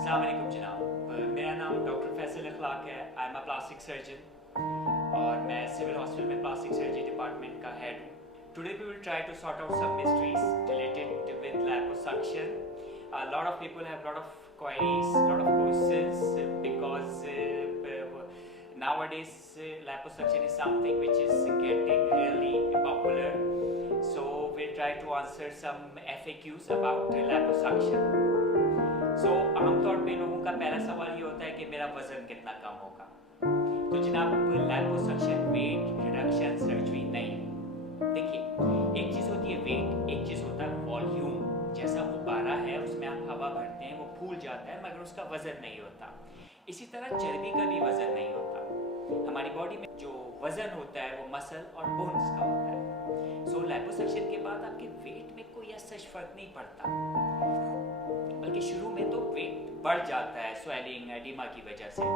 अस्सलाम वालेकुम जनाब, मेरा नाम डॉक्टर फैसल अखलाक है। I am a plastic surgeon और मैं सिविल हॉस्पिटल में प्लास्टिक सर्जरी डिपार्टमेंट का हेड हूँ। Today we will try to sort out some mysteries related with liposuction. A lot of people have a lot of queries, a lot of questions because nowadays liposuction is something which is getting really popular. So we'll try to answer some FAQs about liposuction. सो आमतौर पे लोगों का पहला सवाल ये होता है कि मेरा वजन कितना कम होगा। तो जनाब, लिपोसक्शन वेट रिडक्शन सर्जरी नहीं है। देखिए, एक चीज़ होती है वेट, एक चीज़ होता है वॉल्यूम। जैसा गुब्बारा है उसमें आप हवा भरते हैं वो फूल जाता है मगर उसका वजन नहीं होता। इसी तरह चर्बी का भी वजन नहीं होता। हमारी बॉडी में जो वजन होता है वो मसल और बोन्स का होता है। सो लिपोसक्शन के बाद आपके वेट में कोई सच फर्क नहीं पड़ता, बल्कि शुरू में तो वेट बढ़ जाता है स्वेलिंग एडिमा की वजह से,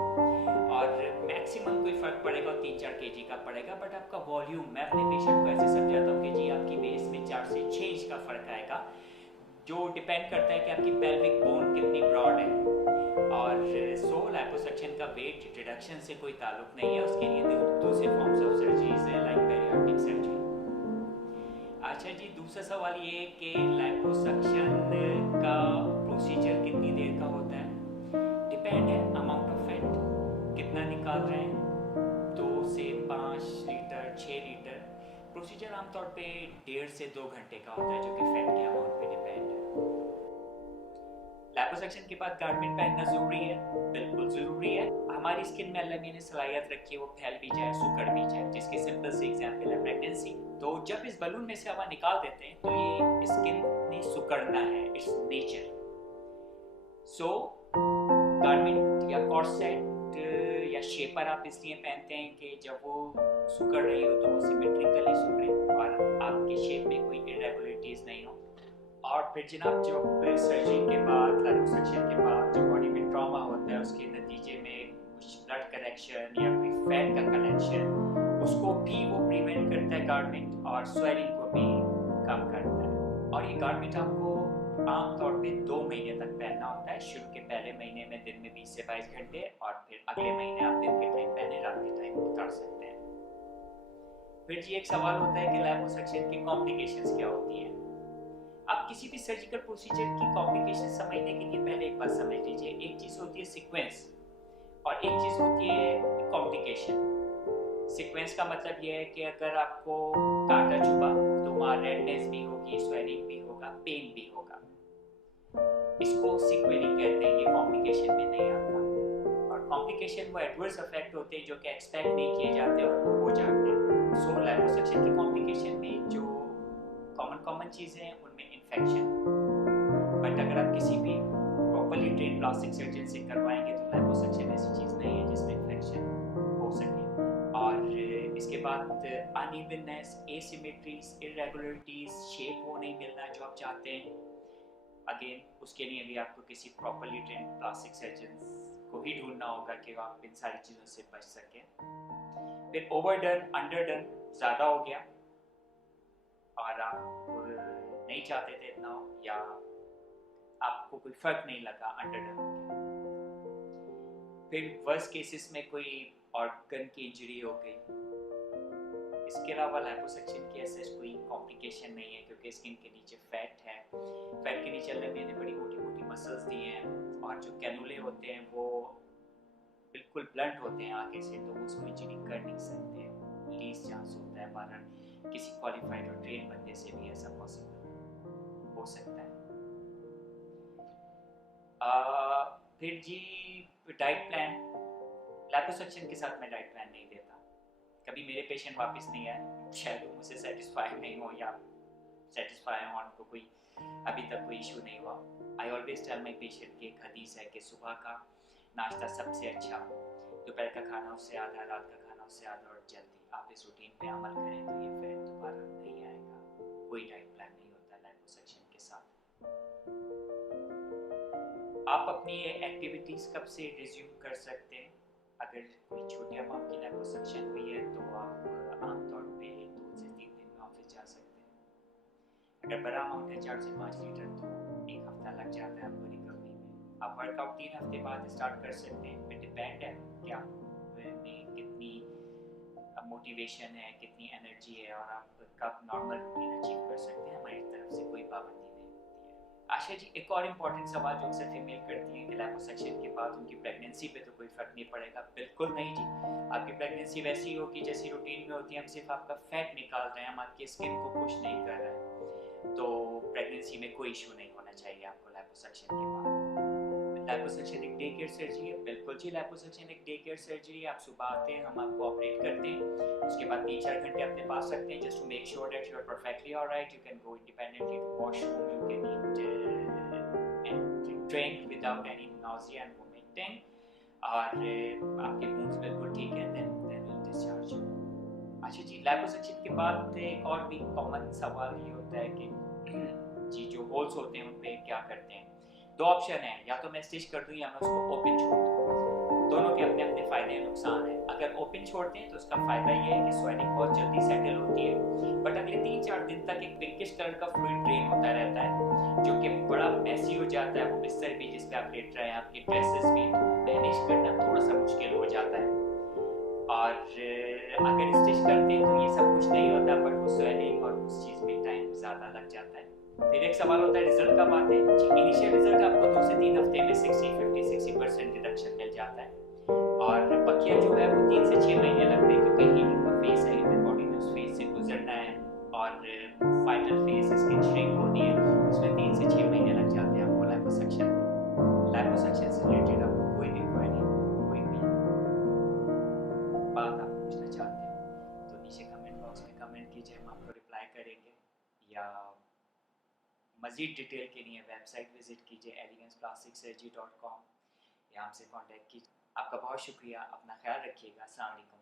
और मैक्सिमम कोई फर्क पड़ेगा 3-4 केजी का पड़ेगा। बट आपका वॉल्यूम, मैं अपने पेशेंट को ऐसे समझाता हूँ कि जी आपकी बेस में 4 से 6 इंच का फर्क आएगा, जो डिपेंड करता है कि आपकी पेल्विक बोन कितनी ब्रॉड है। और सो लिपोसक्शन का वेट रिडक्शन से कोई ताल्लुक नहीं है, उसके लिए दूसरे फॉर्म्स ऑफ सर्जरीज है लाइक पेरियाटिक सर्जरी। अच्छा जी, दूसरा सवाल ये है कि लिपोसक्शन का प्रोसीजर कितनी देर का होता है। डिपेंड है अमाउंट ऑफ फैट कितना निकाल रहे हैं, 2 से 5 लीटर 6 लीटर। प्रोसीजर आमतौर पे 1.5 से 2 घंटे का होता है, जो कि फैट के अमाउंट पे डिपेंड है। लिपोसक्शन के बाद गारमेंट पहनना जरूरी है, बिल्कुल जरूरी है। हमारी स्किन में अल्लाह ने सलाहियत रखी है वो फैल भी जाए, सुकड़ भी जाए, जिसके सिंपल से एग्जांपल है प्रेगनेंसी। तो जब इस बलून में से हवा निकाल देते हैं तो ये स्किन ने सुकड़ना है, इट्स नेचर। सो गारमेंट या कॉर्सेट या शेपर आप इसलिए पहनते हैं कि जब वो सुकड़ रही हो तो वो सिमेट्रिकली सुकड़े और आपके शेप में कोई इरेगुलरिटीज नहीं हो। और फिर जनाब, जो सर्जरी के बाद, लिपोसक्शन के बाद जो बॉडी में ट्रॉमा होता है उसके नतीजे में कुछ ब्लड कलेक्शन या कोई फैट का कलेक्शन, उसको भी वो प्रिवेंट करता है गारमेंट, और स्वेलिंग को भी कम करता है। और ये गारमेंट आपको आमतौर पे 2 महीने तक पहनना होता है। शुरू के पहले महीने में दिन में 20 से 22 घंटे, और फिर अगले महीने आप दिन के टाइम पहने, रात के टाइम उतार सकते हैं। फिर जी एक सवाल होता है कि लिपोसक्शन की कॉम्प्लिकेशंस क्या होती हैं। आप किसी भी सर्जिकल प्रोसीजर की कॉम्प्लिकेशन समझने के लिए पहले एक बात समझ लीजिए। एक चीज होती है सीक्वेंस और एक चीज होती है कॉम्प्लिकेशन। सीक्वेंस का मतलब यह है कि अगर आपको कांटा चुभा तो वहाँ रेडनेस भी होगी, स्वेलिंग भी होगा, पेन भी होगा। इसको सीक्वेली कहते हैं, ये कॉम्प्लिकेशन में नहीं आता। और कॉम्प्लिकेशन वो एडवर्स इफेक्ट होते हैं जो कि एक्सपेक्ट नहीं किए जाते और वो हो जाते हैं। सो लिपोसक्शन की कॉम्प्लिकेशन में जो कॉमन चीजें हैं उनमें इन्फेक्शन, बट अगर आप किसी भी प्रॉपर्ली ट्रेन प्लास्टिक सर्जन से करवाएंगे तो लिपोसक्शन ऐसी चीज नहीं है जिसमें इन्फेक्शन हो सके। और इसके बाद अनइवननेस, एसिमेट्रीज, इरेगुलरिटीज, शेप वो नहीं मिलना जो आप चाहते हैं। अगेन उसके लिए भी आपको किसी प्रॉपर्ली ट्रेन प्लास्टिक सर्जन को ही ढूंढना होगा कि आप इन सारी चीज़ों से बच सकें। फिर ओवरडन, अंडरडन ज़्यादा हो गया और आप नहीं चाहते थे इतना हो, या आपको कोई फर्क नहीं लगा, अंडरडन हो गया। फिर वर्स्ट केसेस में कोई ऑर्गन की इंजरी हो गई। इसके अलावा लिपोसक्शन की ऐसे कोई कॉम्प्लिकेशन नहीं है, क्योंकि स्किन के नीचे फैट है। फैट के नीचे अल्लाह ने बड़ी मोटी मोटी मसल्स दी हैं, और जो कैनुले होते हैं वो बिल्कुल ब्लंट होते हैं आगे से, तो उसको इंजरी कर नहीं सकते। लीस्ट चांस होता है, बारह किसी क्वालिफाइड और ट्रेन बंदे से भी ऐसा पॉसिबल हो सकता है। फिर जी डाइट प्लान, लिपोसक्शन के साथ मैं डाइट प्लान नहीं देता। कभी मेरे पेशेंट वापस नहीं आए, शायद वो मुझसे सेटिस्फाई नहीं हो या सेटिस्फाई हो, उनको कोई अभी तक कोई इशू नहीं हुआ। I always tell my patient की एक हदीस है कि सुबह का नाश्ता सबसे अच्छा, दोपहर का खाना उससे आधा, रात का खाना उससे आधा, और जल्दी आप इस रूटीन पे अमल करें तो ये फैट दोबारा नहीं आएगा। कोई डाइट प्लान नहीं होता लिपोसक्शन के साथ। आप अपनी एक्टिविटीज़ कब से रिज्यूम कर सकते हैं। अगर कोई छोटी अमाउंट की लिपोसक्शन हुई है तो आप आमतौर पे 2 से 3 दिन में ऑफिस जा सकते हैं। अगर बड़ा अमाउंट है 4 से 5 लीटर तो 1 हफ्ता लग जाता है आपको रिकवरी में। आप वर्कआउट 3 हफ्ते बाद स्टार्ट कर सकते हैं, फिर डिपेंड है कि आप में कितनी मोटिवेशन है, कितनी एनर्जी है और आप कब नॉर्मल रूटीन अचीव कर सकते हैं। हमारी तरफ से कोई पाबंदी नहीं होती है। आशा जी, एक और इम्पॉर्टेंट सवाल जो अक्सर फीमेल करती हैं कि लिपोसक्शन के बाद उनकी प्रेगनेंसी पे तो कोई फ़र्क नहीं पड़ेगा। बिल्कुल नहीं जी, आपकी प्रेगनेंसी वैसी ही होगी जैसी रूटीन में होती है, हम सिर्फ आपका फैट निकाल रहे हैं, हम आपकी स्किन को पुश नहीं कर रहे हैं। तो प्रेगनेंसी में कोई इशू नहीं होना चाहिए आपको लिपोसक्शन के बाद। लिपोसक्शन एक डे केयर सर्जरी है, बिल्कुल जी, लिपोसक्शन एक डे केयर सर्जरी है। आप सुबह आते हैं, हम आपको ऑपरेट करते हैं, उसके बाद 3-4 घंटे अपने पास रखते हैं just to make sure that you are perfectly alright. You can go independently to washroom, you can eat and drink without any nausea and vomiting, और आपके वुंड्स बिल्कुल ठीक है, देन विल डिस्चार्ज यू। अच्छा जी, लिपोसक्शन के बाद एक और भी कॉमन सवाल ये होता है कि जी जो होल्स होते हैं उन पे क्या करते हैं। दो ऑप्शन है, या तो मैं स्टिच कर दूं या मैं उसको ओपन छोड़ दूं। दोनों के अपने अपने फायदे और नुकसान हैं। अगर ओपन छोड़ते हैं तो उसका फायदा ये है कि स्वेलिंग बहुत जल्दी सेटल होती है, बट अगले 3-4 दिन तक एक पिंकिश कलर का फ्लूइड ड्रेन होता रहता है जो कि बड़ा मैसी हो जाता है। वो बिस्तर भी जिस पे आप लेट रहे हैं, आपकी ड्रेसेस भी, तो मैनेज करना थोड़ा सा मुश्किल हो जाता है। और अगर स्टिच करते हैं तो ये सब कुछ नहीं होता, बट वो स्वेलिंग और उस चीज़ में टाइम ज़्यादा लग जाता है। फिर एक सवाल होता है रिजल्ट कब आते हैं जी। इनिशियल रिजल्ट आपको 2 से 3 हफ्ते में 60% रिडक्शन मिल जाता है, और बकिया जो है वो 3 से 6 महीने लगते हैं, क्योंकि हीलिंग का फेस है, ह्यूमन बॉडी में उस फेस से गुजरना है, और फाइनल फेस स्किन श्रिंक होनी है, उसमें 3 से 6 महीने लग जाते हैं आपको लिपोसक्शन में। लिपोसक्शन से रिलेटेड आपको कोई भी क्वेरी, कोई भी बात आप पूछना चाहते हैं तो नीचे कमेंट बॉक्स में कमेंट कीजिए, हम आपको रिप्लाई करेंगे। या मज़ीद डिटेल के लिए वेबसाइट विजिट कीजिए eleganceplasticsurgery.com, या हमसे कांटेक्ट कीजिए। आपका बहुत शुक्रिया, अपना ख्याल रखिएगा। अस्सलाम वालेकुम।